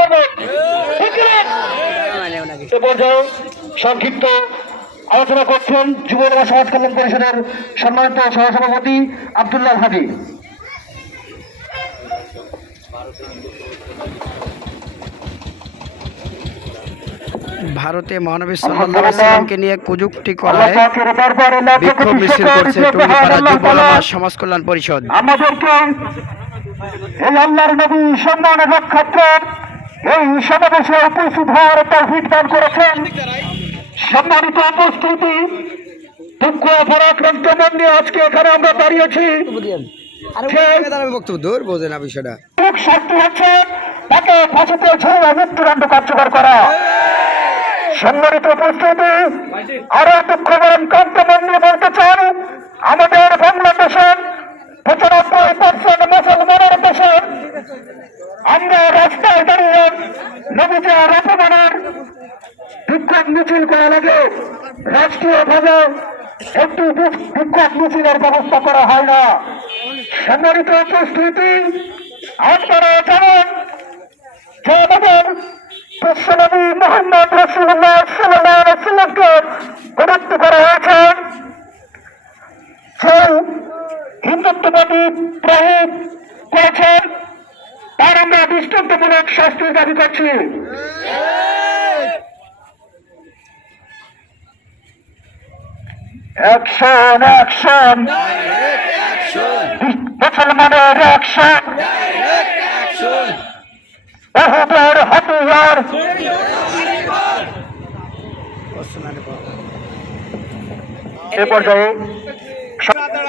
করব? এ পর্যায়ে সংক্ষিপ্ত আলোচনা করছেন যুব সমাজ কল্যাণ পরিষদের সম্মানিত সহসভাপতি আবদুল্লাহ হাজি ভারতে মহানবী সাল্লাল্লাহু সাল্লামকে নিয়ে কুযুক্তি করায় বিক্ষোভ মিছিল করছে টুঙ্গিপাড়া সমাজ কল্যাণ পরিষদ। আমাদেরকে এই আল্লাহর নবী সম্মানের রক্ষার্থে এই সমাবেশে উপস্থিত হওয়ার তৌফিক দান করেছেন। সম্মানিত উপস্থিতি দুঃখ পরাক্রান্ত মন নিয়ে আজকে এখানে আমরা দাঁড়িয়েছি? বক্তব্য দূর বোঝে না বিষয়টা এক শক্তি হচ্ছে তাকে ফাঁসিতে ছেড়ে মৃত্যুদণ্ড কার্যকর করা। সম্মানিত উপস্থিতি আরও দুঃখ বরং কান্ত মন নিয়ে বলতে চান আমাদের বাংলাদেশের পঁচানব্বই পার্সেন্ট মুসলমানের দেশে আমরা রাস্তায় দাঁড়িয়ে নবীজের অপমানের বিক্ষোভ মিছিল করা লাগে রাষ্ট্রীয়ভাবে একটু বিক- বিক্ষোভ মিছিলের ব্যবস্থা করা হয় না। সম্মানিত উপস্থিতি, আপনারা জানেন যে আমাদের বিশ্বনবী মোহাম্মদ রসুল্লাহ সাল্লাহ সাল্লামকে গুরুত্ব করা হয়েছে। যে হিন্দুত্ববাদী প্রহিত করেছেন তার আমরা দৃষ্টান্তমূলক শাস্তির দাবি করছি। মুসলমানের অ্যাকশন বহুদের হাতিয়ার! এ পর্যায়ে